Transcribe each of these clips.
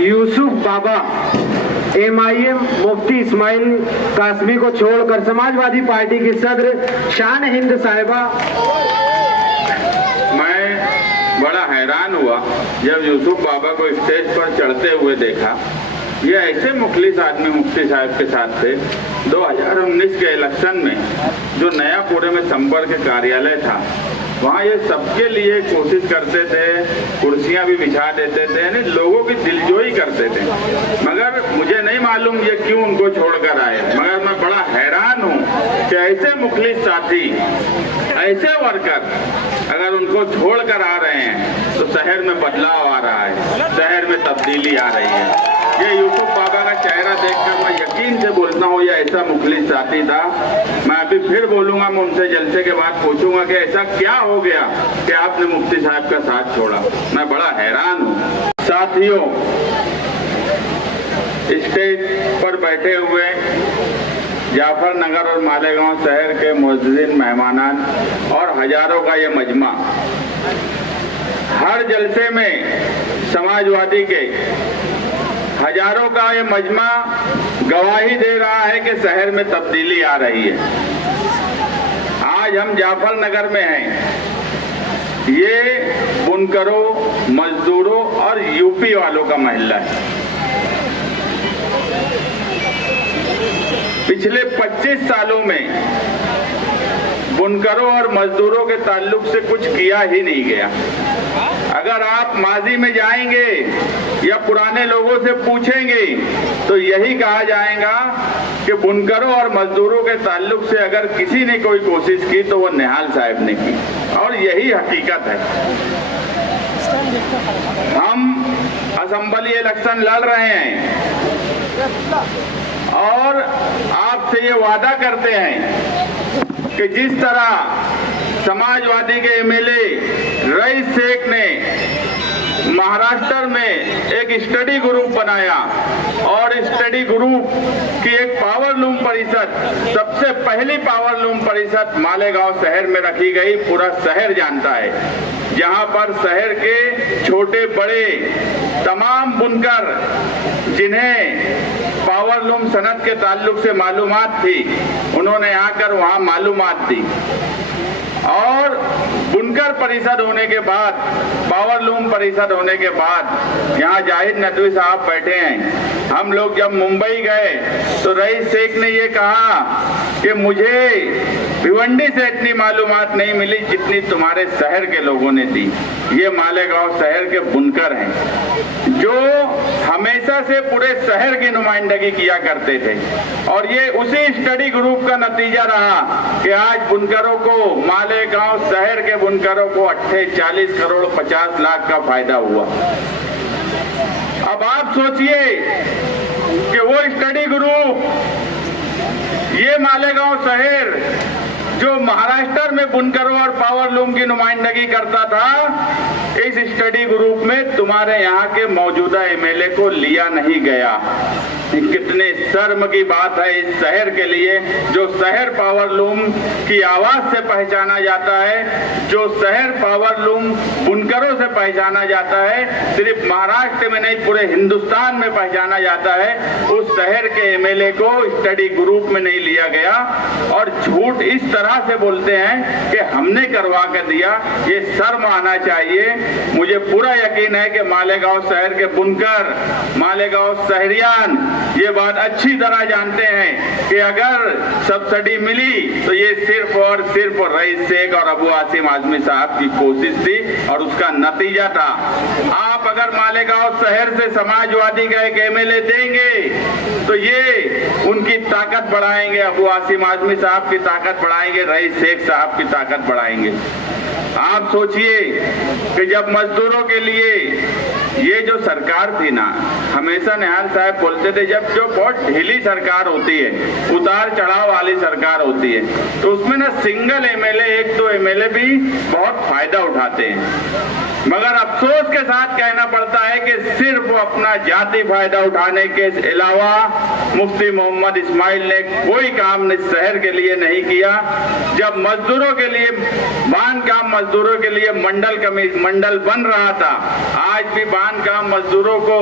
यूसुफ बाबा MIM मुफ्ती इस्माइल कासमी को छोड़कर Samajwadi party की सदर शान हिंद साहिबा। मैं बड़ा हैरान हुआ जब यूसुफ बाबा को स्टेज पर चढ़ते हुए देखा। ये ऐसे मुखलिस आदमी मुफ्ती साहब के साथ थे। 2019 के इलेक्शन में जो नयापुरे में संपर्क कार्यालय था, वहाँ ये सबके लिए कोशिश करते थे, कुर्सियाँ भी बिछा देते थे, यानी लोगों की दिलजोई करते थे। मगर मुझे नहीं मालूम ये क्यों उनको छोड़कर आए, मगर मैं बड़ा हैरान हूँ कि ऐसे मुखलिस साथी, ऐसे वर्कर अगर उनको छोड़कर आ रहे हैं तो शहर में बदलाव आ रहा है, शहर में तब्दीली आ रही है। ये यूसुफ बाबा का चेहरा देखकर मैं यकीन से बोलता हूँ ये ऐसा मुखलिस साथी था। मैं अभी फिर बोलूंगा, मैं उनसे जलसे के बाद पूछूंगा कि ऐसा क्या हो गया कि आपने मुफ्ती साहब का साथ छोड़ा। मैं बड़ा हैरान हूँ। साथियों, स्टेज पर बैठे हुए जाफरनगर और मालेगांव शहर के मुअज्जिन, मेहमानान और हजारों का ये मजमा, हर जलसे में समाजवादी के हजारों का ये मजमा गवाही दे रहा है कि शहर में तब्दीली आ रही है। आज हम जाफरनगर में हैं। ये बुनकरों, मजदूरों और यूपी वालों का मोहल्ला है। पिछले 25 सालों में बुनकरों और मजदूरों के ताल्लुक से कुछ किया ही नहीं गया। अगर आप माजी में जाएंगे या पुराने लोगों से पूछेंगे तो यही कहा जाएगा कि बुनकरों और मजदूरों के ताल्लुक से अगर किसी ने कोई कोशिश की तो वो निहाल साहब ने की, और यही हकीकत है। हम असेंबली इलेक्शन लड़ रहे हैं और आपसे ये वादा करते हैं कि जिस तरह समाजवादी के MLA रईस शेख ने महाराष्ट्र में एक स्टडी ग्रुप बनाया और स्टडी ग्रुप की एक पावरलूम परिषद, सबसे पहली पावरलूम परिषद मालेगांव शहर में रखी गई। पूरा शहर जानता है, जहां पर शहर के छोटे बड़े तमाम बुनकर जिन्हें पावरलूम सनत के ताल्लुक से मालूमात थी, उन्होंने आकर वहां मालूमात दी। और बुनकर परिषद होने के बाद, पावरलूम परिषद होने के बाद यहाँ जाहिद नदवी साहब बैठे हैं। हम लोग जब मुंबई गए तो रईस शेख ने ये कहा कि मुझे भिवंडी से इतनी मालूमात नहीं मिली जितनी तुम्हारे शहर के लोगों ने दी। ये मालेगांव शहर के बुनकर हैं जो हमेशा से पूरे शहर की नुमाइंदगी किया करते थे, और ये उसी स्टडी ग्रुप का नतीजा रहा कि आज बुनकरों को, मालेगांव शहर के बुनकरों को 40 करोड़ 50 लाख का फायदा हुआ। अब आप सोचिए कि वो स्टडी ग्रुप, ये मालेगांव शहर जो महाराष्ट्र में बुनकरों और पावरलूम की नुमाइंदगी करता था, इस स्टडी ग्रुप में तुम्हारे यहाँ के मौजूदा MLA को लिया नहीं गया। कितने शर्म की बात है इस शहर के लिए, जो शहर पावरलूम की आवाज से पहचाना जाता है, जो शहर पावरलूम बुनकरों से पहचाना जाता है, सिर्फ महाराष्ट्र में नहीं पूरे हिंदुस्तान में पहचाना जाता है। उस शहर के MLA को स्टडी ग्रुप में नहीं लिया गया और झूठ इस तरह से बोलते हैं कि हमने करवा कर दिया। ये शर्म आना चाहिए। मुझे पूरा यकीन है कि मालेगांव शहर के बुनकर, मालेगांव शहरियान ये बात अच्छी तरह जानते हैं कि अगर सब्सिडी मिली तो ये सिर्फ और सिर्फ रईस शेख और अबू आसिम आजमी साहब की कोशिश थी और उसका नतीजा था। आप अगर मालेगांव शहर से समाजवादी का एक MLA देंगे तो ये उनकी ताकत बढ़ाएंगे, अबू आसिम आजमी साहब की ताकत बढ़ाएंगे, रईस शेख साहब की ताकत बढ़ाएंगे। आप सोचिए कि जब मजदूरों के लिए ये जो सरकार थी ना, हमेशा निहाल साहब बोलते थे जब जो बहुत ढीली सरकार होती है, उतार चढ़ाव वाली सरकार होती है, तो उसमें ना सिंगल MLA, एक दो MLA भी बहुत फायदा उठाते हैं। मगर अफसोस के साथ कहना पड़ता है कि सिर्फ अपना जाति फायदा उठाने के अलावा मुफ्ती मोहम्मद इस्माइल ने कोई काम इस शहर के लिए नहीं किया। जब मजदूरों के लिए बांधकाम मजदूरों के लिए मंडल बन रहा था, आज भी बांधकाम मजदूरों को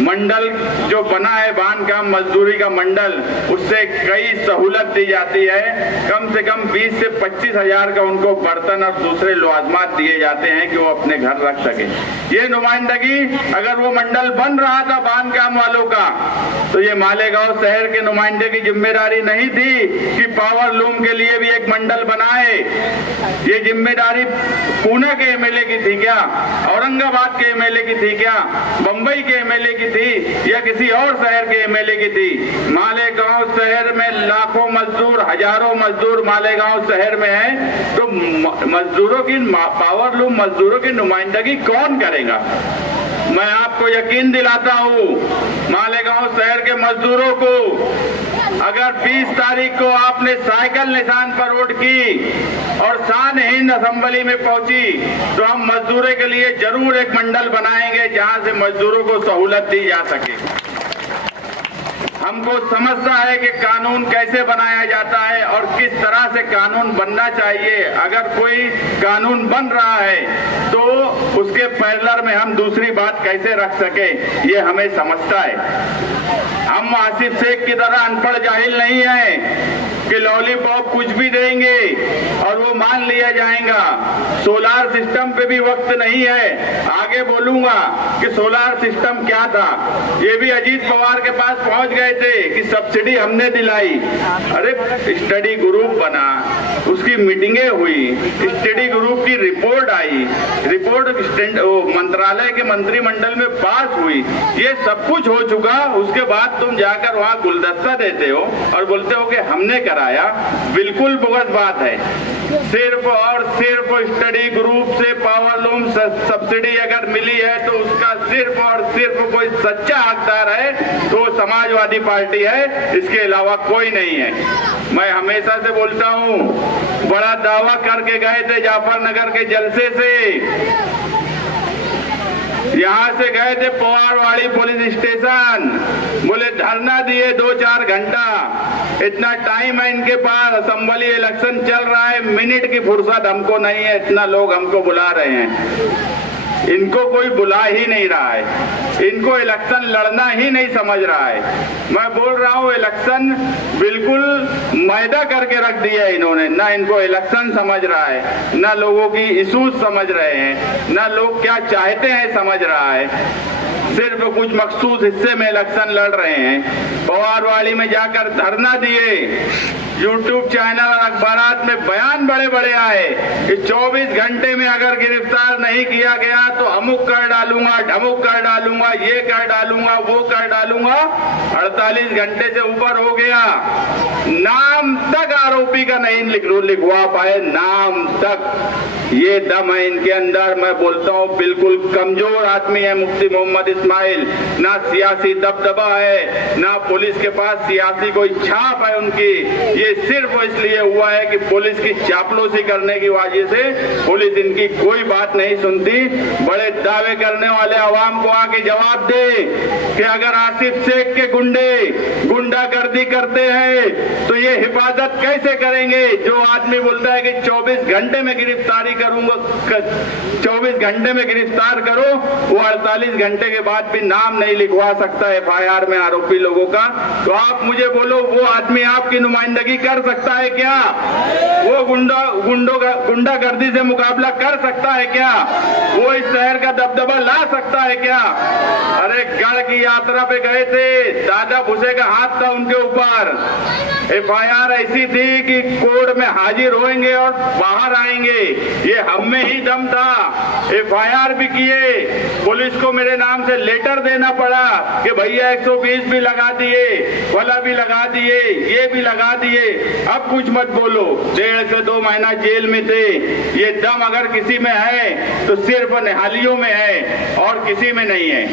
मंडल जो बना है बांधकाम मजदूरी का मंडल, उससे कई सहूलत दी जाती है। कम से कम 20 से 25 हजार का उनको बर्तन और दूसरे लवाजमात दिए जाते हैं कि वो अपने घर रख सके। ये नुमाइंदगी अगर वो मंडल बन रहा था बांधकाम वालों का, तो ये मालेगांव शहर के नुमाइंदे की जिम्मेदारी नहीं थी कि पावर लूम के लिए भी एक मंडल बनाए। ये जिम्मेदारी पुणे के एमएलए की थी क्या, औरंगाबाद के एमएलए की थी क्या, बंबई के एमएलए की थी या किसी और शहर के एमएलए की थी? मालेगांव शहर में लाखों मजदूर, हजारों मजदूर मालेगांव शहर में है, तो मजदूरों की पावर लूम मजदूरों की नुमाइंदगी कौन करेगा? मैं आपको यकीन दिलाता हूं, मालेगांव शहर के मजदूरों को अगर 20 तारीख को आपने साइकिल निशान पर वोट की और शान हिंद असेंबली में पहुंची, तो हम मजदूरों के लिए जरूर एक मंडल बनाएंगे जहां से मजदूरों को सहूलत दी जा सके। हमको समझता है कि कानून कैसे बनाया जाता है और किस तरह से कानून बनना चाहिए। अगर कोई कानून बन रहा है तो उसके पैरेलल में हम दूसरी बात कैसे रख सके, ये हमें समझता है। हम आसिफ शेख की तरह अनपढ़ जाहिल नहीं है कि लॉलीपॉप कुछ भी देंगे और वो मान लिया जाएगा। सोलार सिस्टम पे भी वक्त नहीं है, आगे बोलूंगा कि सोलार सिस्टम क्या था। ये भी अजीत पवार के पास पहुंच गए थे कि सब्सिडी हमने दिलाई। अरे स्टडी ग्रुप बना, उसकी मीटिंगें हुई, स्टडी ग्रुप की रिपोर्ट आई, रिपोर्ट मंत्रालय के मंत्रिमंडल में पास हुई, ये सब कुछ हो चुका। उसके बाद तुम जाकर वहां गुलदस्ता देते हो और बोलते हो कि हमने कराया। बिल्कुल बोगस बात है। सिर्फ और सिर्फ स्टडी ग्रुप से पावर लूम सब्सिडी अगर मिली है तो उसका सिर्फ और सिर्फ कोई सच्चा हकदार है तो समाजवादी पार्टी है, इसके अलावा कोई नहीं है। मैं हमेशा से बोलता हूं, बड़ा दावा करके गए थे जाफरनगर के जलसे से, यहाँ से गए थे पवारवाड़ी पुलिस स्टेशन, बोले धरना दिए 2-4 घंटा, इतना टाइम है इनके पास, असेंबली इलेक्शन चल रहा है, मिनट की फुर्सत हमको नहीं है, इतना लोग हमको बुला रहे हैं। इनको कोई बुला ही नहीं रहा है, इनको इलेक्शन लड़ना ही नहीं समझ रहा है। मैं बोल रहा हूँ इलेक्शन बिल्कुल मैदा करके रख दिया है इन्होंने। ना इनको इलेक्शन समझ रहा है, ना लोगों की इशूज समझ रहे हैं, ना लोग क्या चाहते हैं समझ रहा है। सिर्फ कुछ मखसूस हिस्से में इलेक्शन लड़ रहे हैं। पवारवाड़ी में जाकर धरना दिए, यूट्यूब चैनल और अखबारात में बयान बड़े बड़े आए कि 24 घंटे में अगर गिरफ्तार नहीं किया गया तो अमुक कर डालूंगा, ढमुक कर डालूंगा, ये कर डालूंगा, वो कर डालूंगा। 48 घंटे से ऊपर हो गया, नाम तक आरोपी का नहीं लिखवा पाए, नाम तक। ये दम है इनके अंदर। मैं बोलता हूँ बिल्कुल कमजोर आदमी है मुफ्ती मोहम्मद इस्माइल। ना सियासी दबदबा है, ना पुलिस के पास सियासी कोई छाप है उनकी। ये सिर्फ इसलिए हुआ है कि पुलिस की चापलूसी करने की वजह से पुलिस इनकी कोई बात नहीं सुनती। बड़े दावे करने वाले अवाम को आके जवाब दे कि अगर आसिफ शेख के गुंडे गुंडागर्दी करते हैं तो ये हिफाजत कैसे करेंगे? जो आदमी बोलता है कि 24 घंटे में गिरफ्तारी करूंगा, 24 घंटे में गिरफ्तार करो, वो 48 घंटे के बाद भी नाम नहीं लिखवा सकता एफआईआर में आरोपी लोगों का। तो आप मुझे बोलो, वो आदमी आपकी नुमाइंदगी कर सकता है क्या? वो गुंडागर्दी से मुकाबला कर सकता है क्या? वो इस शहर का दबदबा ला सकता है क्या? अरे गढ़ की यात्रा पे गए थे, दादा भुसे का हाथ था उनके ऊपर। एफआईआर ऐसी थी कि कोर्ट में हाजिर होंगे और बाहर आएंगे, ये हम में ही दम था। एफआईआर भी किए, पुलिस को मेरे नाम से लेटर देना पड़ा कि भैया 120 भी लगा दिए, वाला भी लगा दिए, ये भी लगा दिए, अब कुछ मत बोलो। 1.5 से 2 महीना जेल में थे। ये दम अगर किसी में है तो सिर्फ निहालियों में है और किसी में नहीं है।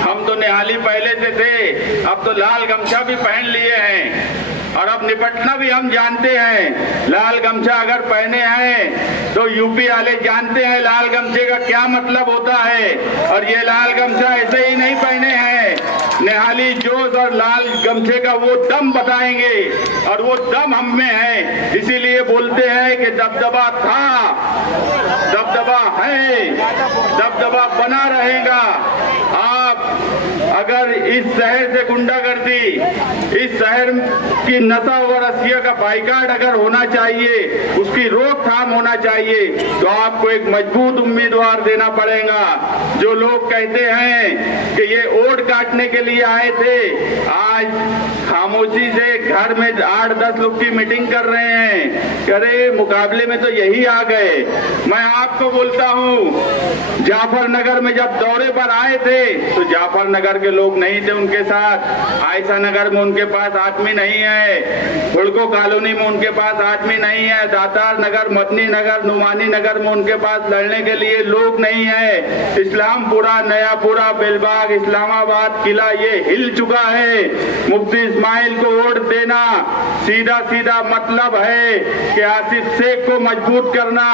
हम तो निहाली पहले से थे, अब तो लाल गमछा भी पहन लिए हैं और अब निपटना भी हम जानते हैं। लाल गमछा अगर पहने हैं तो यूपी वाले जानते हैं लाल गमछे का क्या मतलब होता है, और ये लाल गमछा ऐसे ही नहीं पहने हैं। निहाली जोश और लाल गमछे का वो दम बताएंगे, और वो दम हम में है। इसीलिए बोलते हैं कि दबदबा था, दबदबा है, दबदबा बना रहेगा। आप अगर इस शहर से गुंडागर्दी, इस शहर की नशा व रसिया का बाइकाट अगर होना चाहिए, उसकी रोकथाम होना चाहिए, तो आपको एक मजबूत उम्मीदवार देना पड़ेगा। जो लोग कहते हैं कि ये वोट काटने के लिए आए थे, आज खामोशी से घर में 8-10 लोग की मीटिंग कर रहे हैं। अरे मुकाबले में तो यही आ गए। मैं आपको बोलता हूँ, जाफरनगर में जब दौरे पर आए थे तो जाफरनगर के लोग नहीं थे उनके साथ, आयशा नगर में उनके पास आदमी नहीं है, हुड़को कॉलोनी में उनके पास आदमी नहीं है, दातार नगर, मदनी नगर, नुमानी नगर में उनके पास लड़ने के लिए लोग नहीं है। इस्लामपुरा, नयापुरा, बेलबाग, इस्लामाबाद, किला ये हिल चुका है। मुफ्ती इस्माइल को वोट देना सीधा सीधा मतलब है कि आसिफ शेख को मजबूत करना।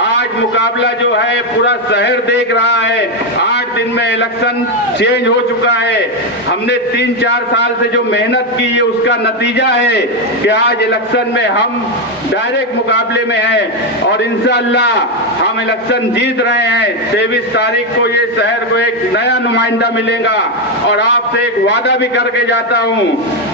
आज मुकाबला जो है पूरा शहर देख रहा है। 8 दिन में इलेक्शन चेंज हो चुका है। हमने 3-4 साल से जो मेहनत की है उसका नतीजा है कि आज इलेक्शन में हम डायरेक्ट मुकाबले में हैं और इंशाअल्लाह हम इलेक्शन जीत रहे हैं। 23 तारीख को ये शहर को एक नया नुमाइंदा मिलेगा। और आपसे एक वादा भी करके जाता हूं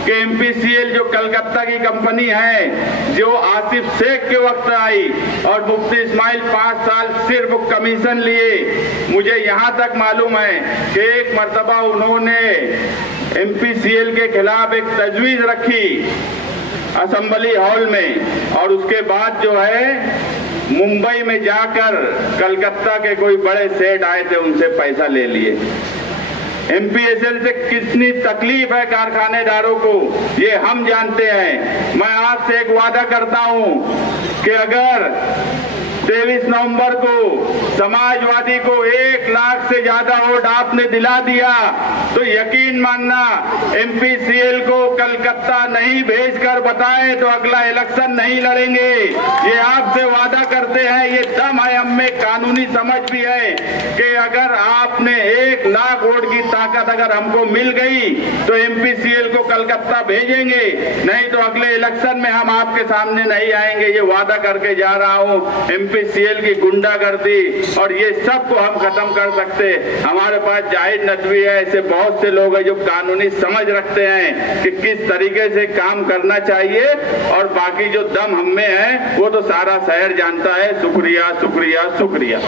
कि MPCL जो कलकत्ता की कंपनी है, जो आसिफ शेख के वक्त आई और मुफ्ती इस्माइल 5 साल सिर्फ कमीशन लिए, मुझे यहां तक मालूम है कि एक मर्तबा उन्होंने MPCL के खिलाफ एक तजवीज रखी असेंबली हॉल में, और उसके बाद जो है मुंबई में जाकर कलकत्ता के कोई बड़े सेठ आए थे, उनसे पैसा ले लिए। MPSL से कितनी तकलीफ है कारखानेदारों को, ये हम जानते हैं। मैं आपसे एक वादा करता हूं कि अगर 23 नवंबर को समाजवादी को 1 लाख से ज्यादा वोट आपने दिला दिया तो यकीन मानना MPCL को कलकत्ता नहीं भेजकर बताए तो अगला इलेक्शन नहीं लड़ेंगे। ये आपसे वादा करते हैं, ये दम है हम में, कानूनी समझ भी है कि अगर आपने 1 लाख वोट की ताकत अगर हमको मिल गई तो MPCL को कलकत्ता भेजेंगे, नहीं तो अगले इलेक्शन में हम आपके सामने नहीं आएंगे। ये वादा करके जा रहा हूँ। MPCL की गुंडागर्दी और ये सब को हम खत्म कर सकते। हमारे पास जाहिद नदवी है, ऐसे बहुत से लोग हैं जो कानूनी समझ रखते हैं कि किस तरीके से काम करना चाहिए, और बाकी जो दम हम में है वो तो सारा शहर जानता है। शुक्रिया, शुक्रिया, शुक्रिया।